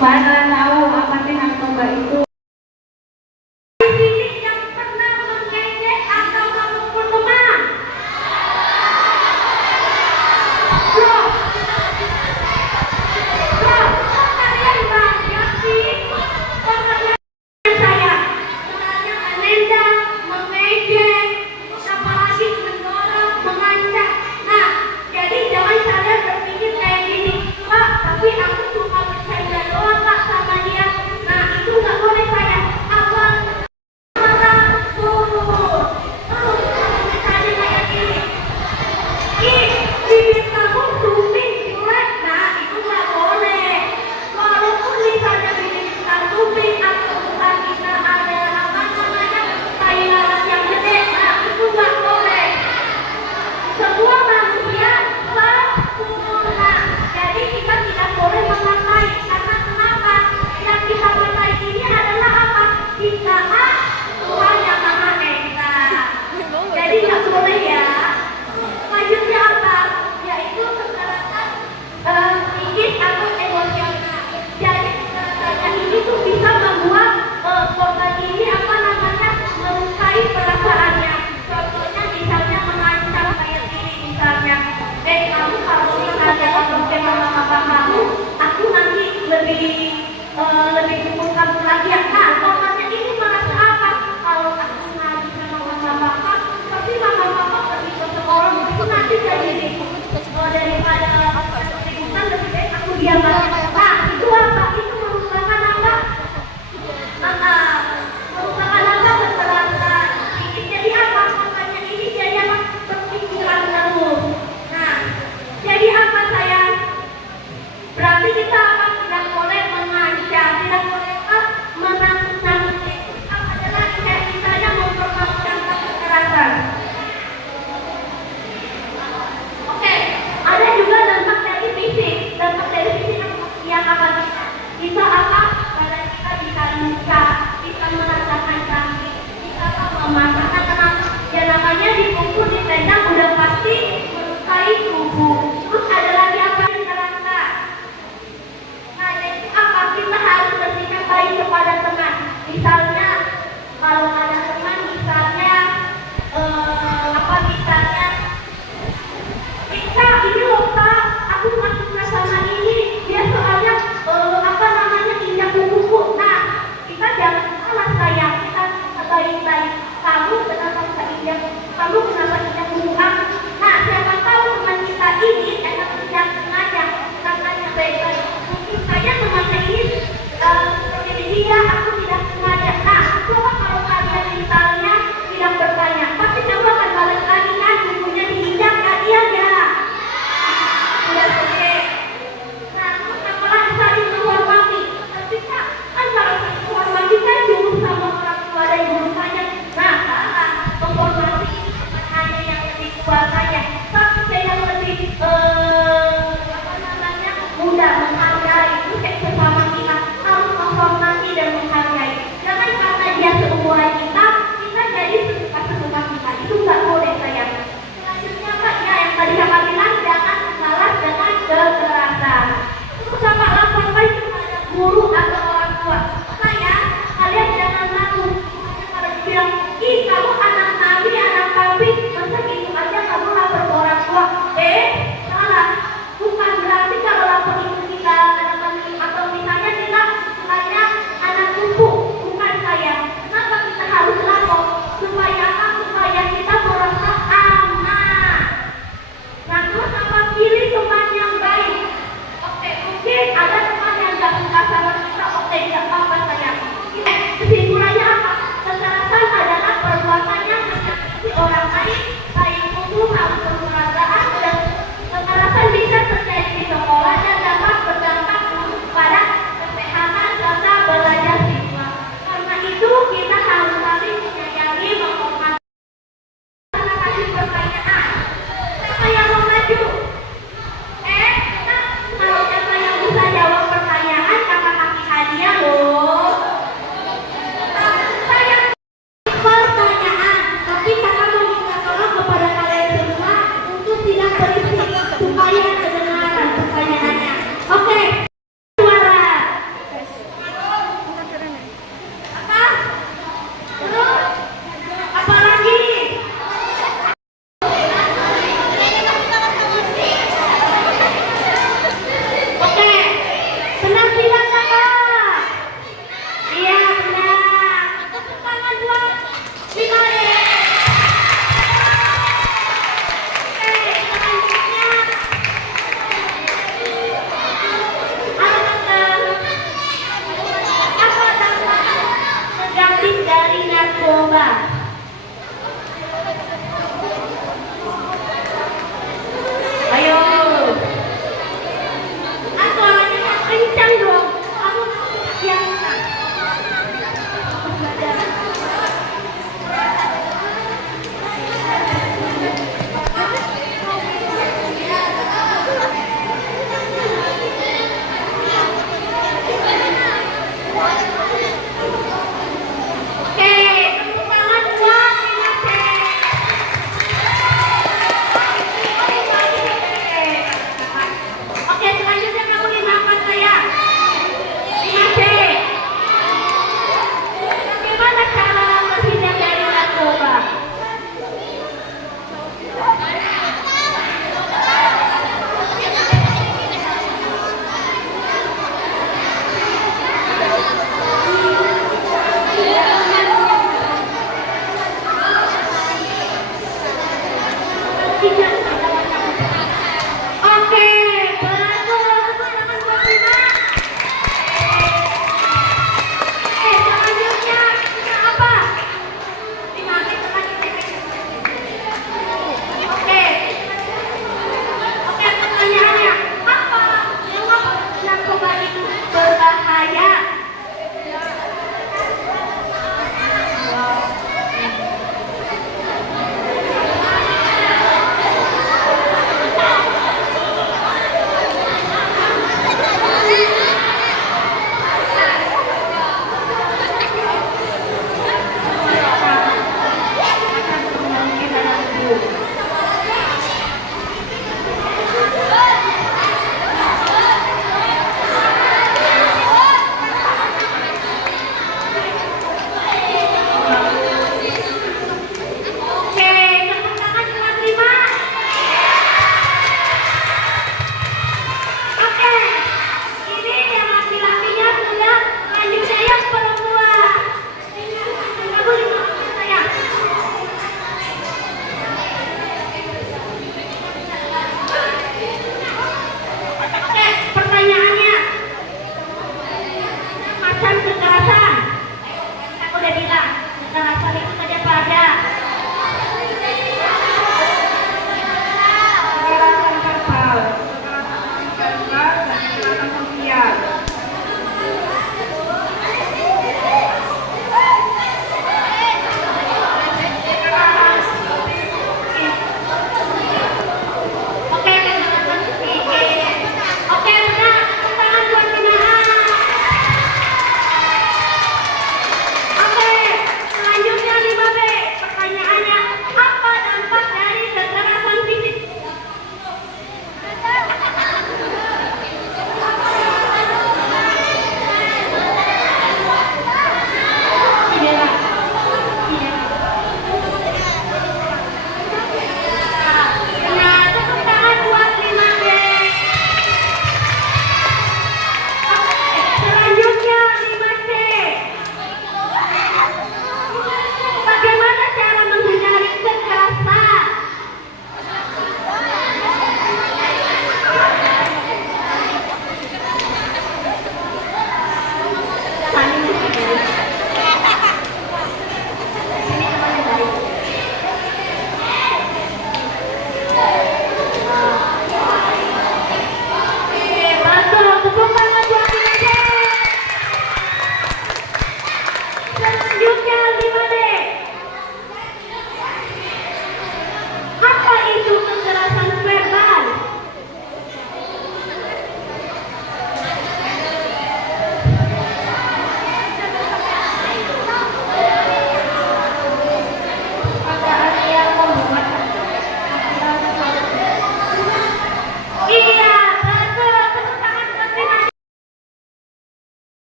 Mana tahu apa sih narkoba itu? lebih pukul kamu lagi ya. Nah, pokoknya ini merasa apa? Kalau aku ngaji sama mama papa, pasti mama papa pergi ke sekolah, itu nanti jadi daripada ribut-ributan lebih baik aku diam aja. Nah, itu apa? Itu merupakan apa? Merupakan apa? Keterangan. Jadi apa? Makanya ini jadi apa? Berpikiran terus. Nah, jadi apa sayang? Berarti kita apa? Tidak boleh mengancam, tidak boleh menakut-nakuti. Apa lagi kayak misalnya mempermalukan kekerasan. Oke, ada juga dampak dari fisik. Dampak dari fisik yang apa kita apa? Karena kita bisa luka, bisa merasakan sakit, bisa mematahkan. Kenapa? Ya namanya dipukul, ditendang udah pasti melukai tubuh.